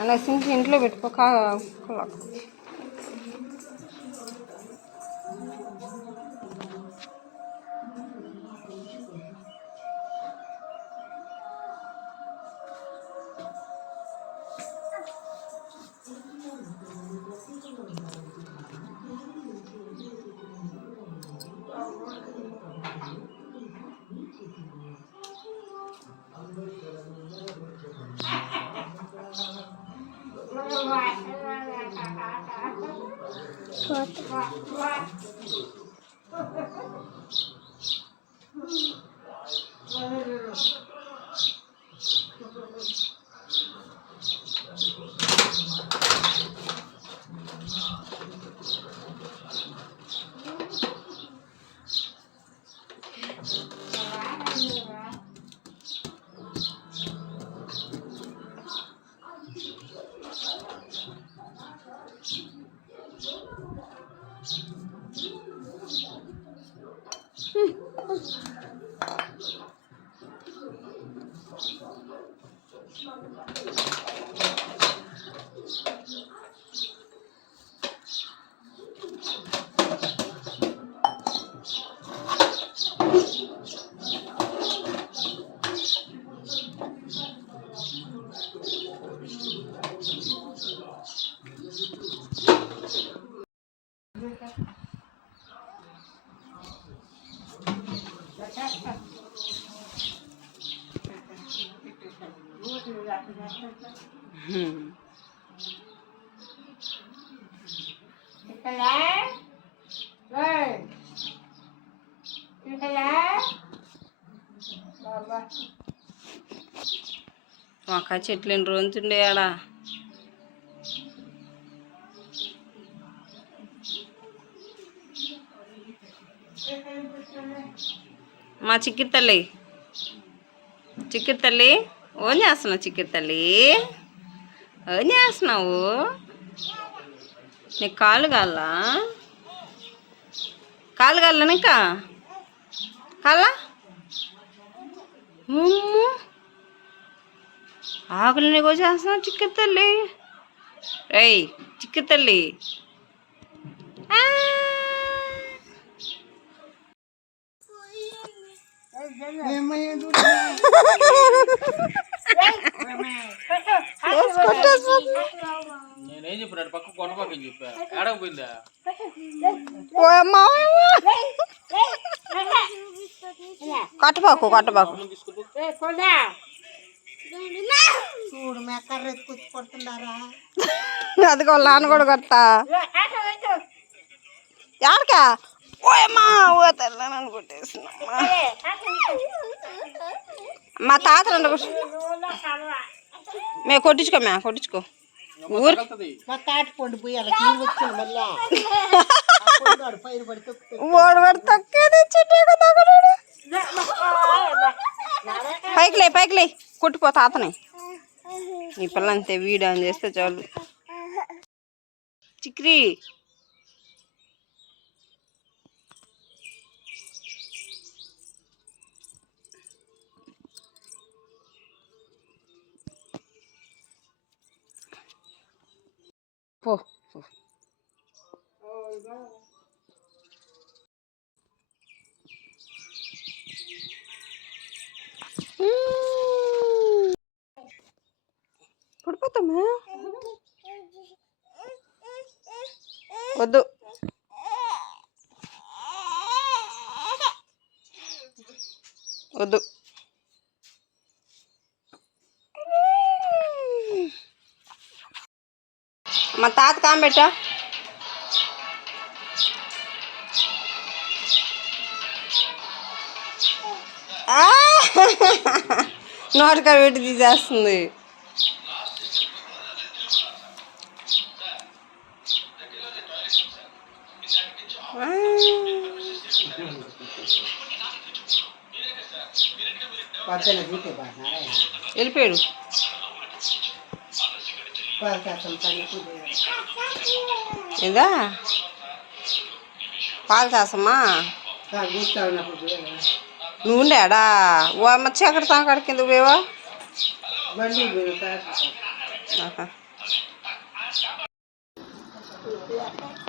అలా సింక్ ఇంట్లో పెట్టుకో వంకాయ చెట్లు ఎన్ని రోజులుండే ఆడ మా చిక్కిరి తల్లి ఓన్ చేస్తున్నావు చిక్కిరి తల్లి ఓన్ చేస్తున్నావు నీకు కాళ్ళు కాళ్ళ ఇంకా కాళ్ళ ఆకులు నీకు చేస్తున్నావు చిక్కిరి తల్లి రేయ్ చిక్కిరి తల్లి నేనేం చెప్పినాడు పక్క కొనపాకని చెప్పా ఏడకపోయిందా కట్టబాకు చూడు మేకర్ర కొట్టుకుంటున్నారా అదిగో నాన్న కూడా కొడతా యాడకా ఓయమ్మా ఓ తెల్లని కొట్టేస్తున్నా మా తాతలు మేము కొట్టించుకో ఊరు తాటిపండు పోయాలి నీళ్ళు వచ్చింది మళ్ళా ఓడి పడి తక్కువ పైకిలే కొట్టిపో తాతని ఈ పిల్లంతే వీడియో అని చేస్తే చాలు చిక్రీ పో పడిపోతామా వద్దు మా తాత కాంబెట్టా నోటికాడ పెట్టి తీసేస్తుంది పక్కన డ్యూటీ బాగా వెళ్ళిపోయాడు. ఏందా పాలు చాసమ్మా నువ్వు ఉండేడా ఓ అమ్మ చీకటి తాకడి కింద పోయేవా? బండి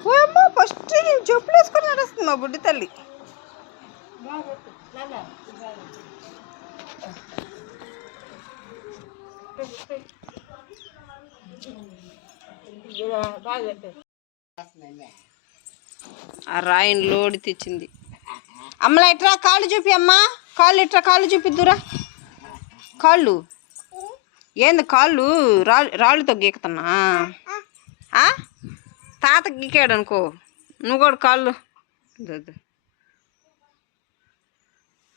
ఓ అమ్మ ఫస్ట్ నేను చెప్పులు వేసుకొని నడుస్తుంది మా బుడ్డి తల్లి. ఆ రాయిని లోడి తెచ్చింది. అమ్మలా ఇట్రా కాళ్ళు చూపి అమ్మా, కాళ్ళు ఇట్రా, కాళ్ళు చూపిద్దురా. కాళ్ళు ఏంది కాళ్ళు రాళ్ళుతో గీకుతున్నా? తాత గీకాడు అనుకో నువ్వు కూడా కాళ్ళు.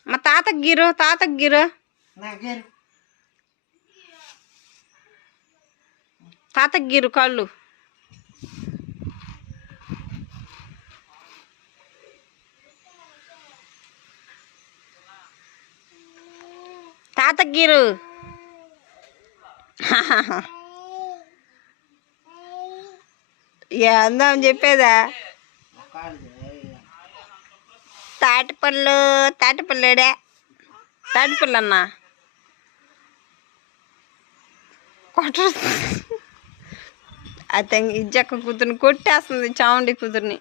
మా తాతకి గీరు, తాతకి గీరు, తాతకి గీరు కాళ్ళు. తాతకి గీరు. అందం చెప్పేదా? తాటిపళ్ళు, తాటిపల్లేడే, తాటిపళ్ళు అన్నా కొట్ట. అయితే ఇజ్జక్క కూతుర్ని కొట్టేస్తుంది, చాముండి కూతుర్ని.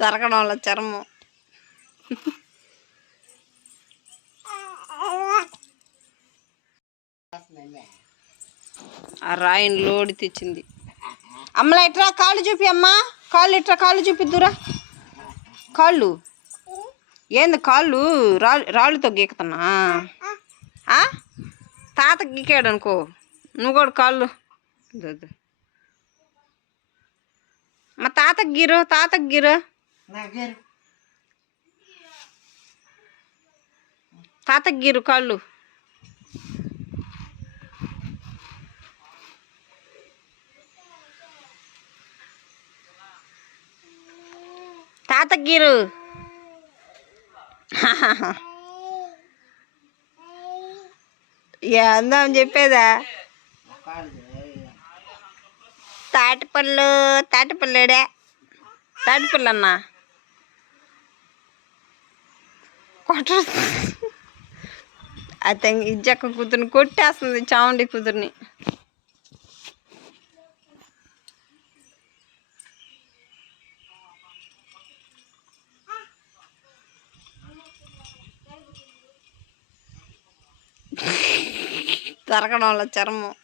తరగడం వల్ల చర్మం. ఆ రాయిని లోడి తెచ్చింది. అమ్మలా ఇట్రా కాళ్ళు చూపి అమ్మా, కాళ్ళు ఇట్రా, కాళ్ళు చూపిద్దురా. కాళ్ళు ఏంది కాళ్ళు రాళ్ళుతో గీకుతున్నా? తాత గీకాడు అనుకో నువ్వు కూడా కాళ్ళు. మా తాతకి గీరు, తాతకి గీరు, తాతకి గీరు కాళ్ళు. తాతకి గీరు. అందం చెప్పేదా? తాటిపళ్ళు, తాటిపల్లేడే, తాటిపళ్ళు అన్నా కొట్ట. అయితే ఇజ్జక్క కూతుర్ని కొట్టేస్తుంది, చాముండి కూతుర్ని. తరగడం వల్ల చర్మం.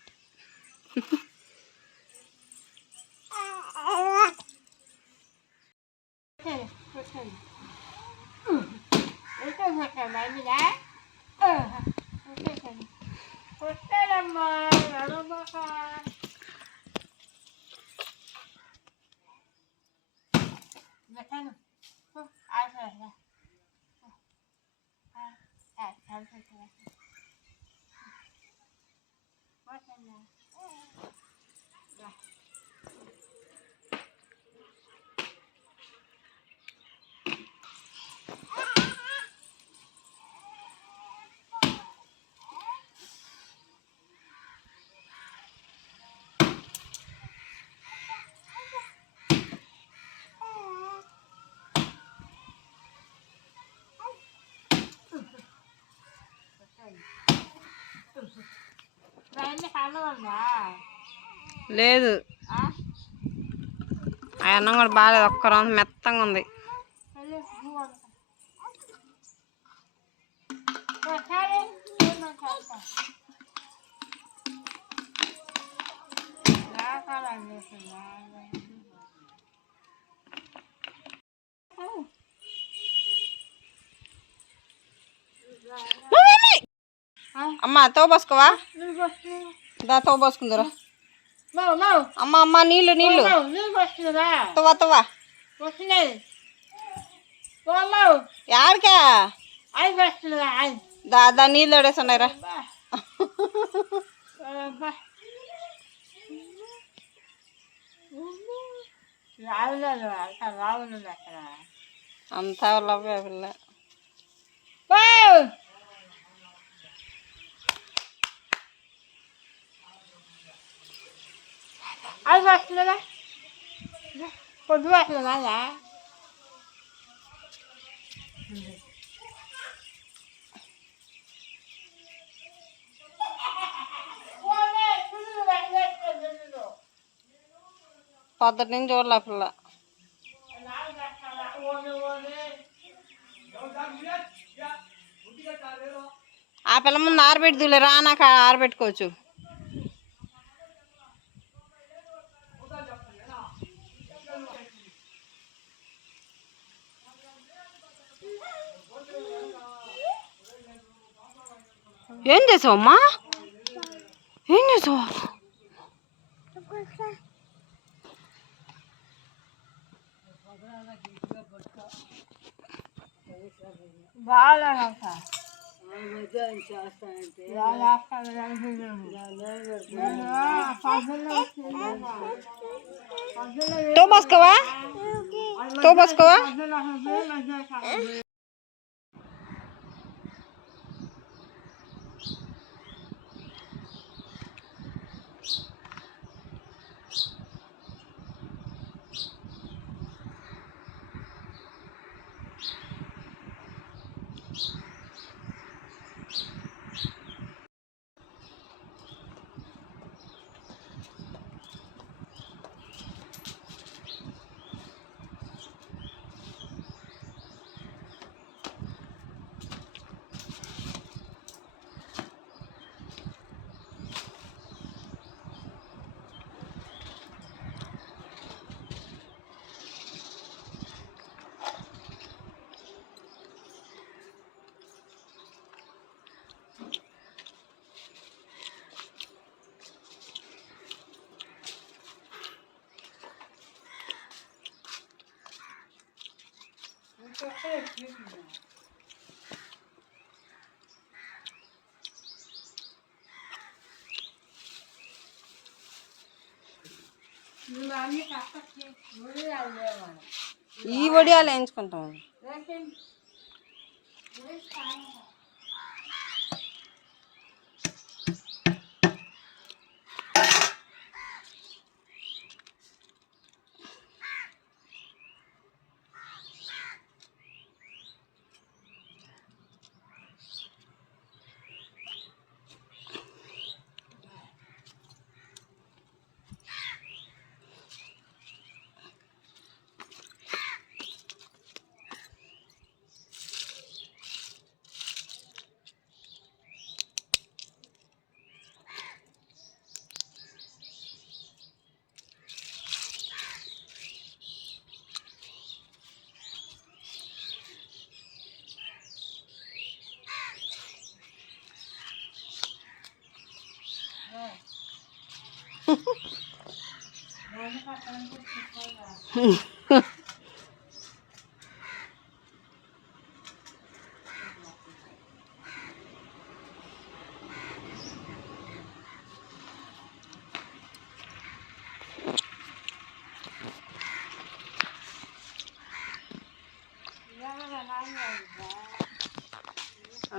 లేదు ఆ అన్నం కూడా బాగాలేదు, ఒక్క రోజు మెత్తంగా ఉంది. అమ్మ తో పోసుకోవా? దా తో పోసుకుందరా. అమ్మ అమ్మ నీళ్ళు నీళ్ళు తవ్వా తవ్వా. యాడికా దా దా నీళ్ళు తోడేస్తున్నాయిరా. అంతా లవ్వే పిల్ల. అది వస్తుందా పొద్దు వస్తుందా పొద్దుటి నుంచి చూడలే పిల్ల. ఆ పిల్ల ముందు ఆరబెట్టుదులే రా, నాకు ఆరబెట్టుకోవచ్చు. ఏం చేసావమ్మా? ఏం చేసావు? బాగా తో పోసుకోవా? తో పోసుకోవా? ఈ వడియాలు వేయించుకుంటాం.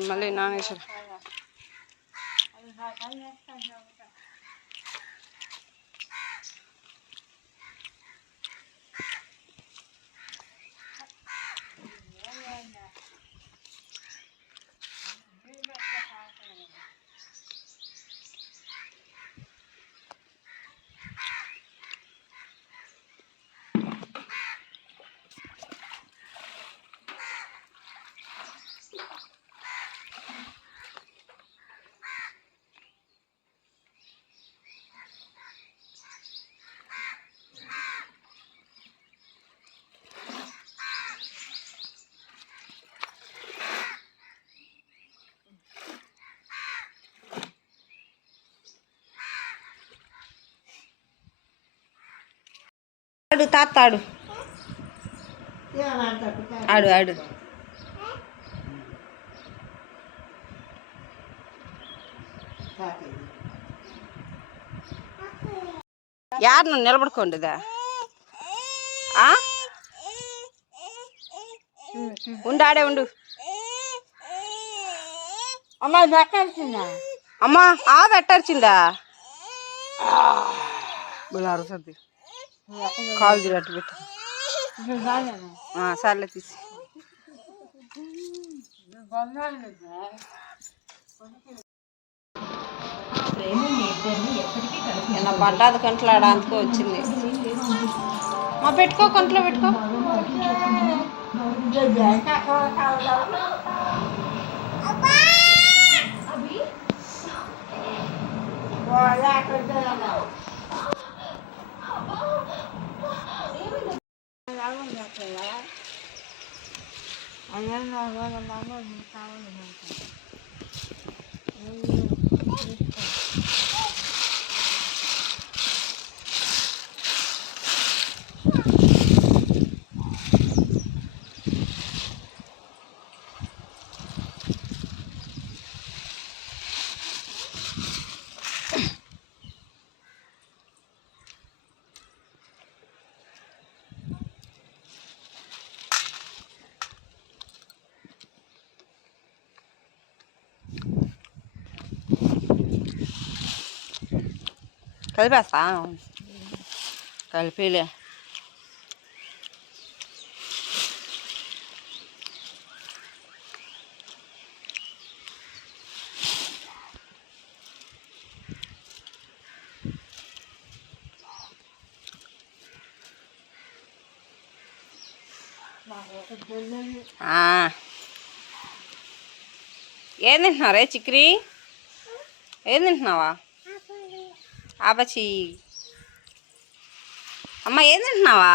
మళ్ళీ నానేసారు. ఆడు తాత ఆడు ఆడు ఆడు యారు నువ్వు నిలబడుకోండిదా ఉండు ఆడే ఉండు. అమ్మ దక్కాల్సిందా అమ్మా ఆ పెట్టాల్సిందా అరుసద్ది కాలు తిరట్టు పెట్టు. సర్లే తీసి నిన్న పడ్డాది కంట్లో ఆడానికి వచ్చింది. మా పెట్టుకో కంట్లో పెట్టుకో. కలిపేస్తా కలిపిలే. ఏం తింటున్నావు రే చిక్రీ? ఏం తింటున్నావా? ఆపచి అమ్మ ఏం తింటున్నావా?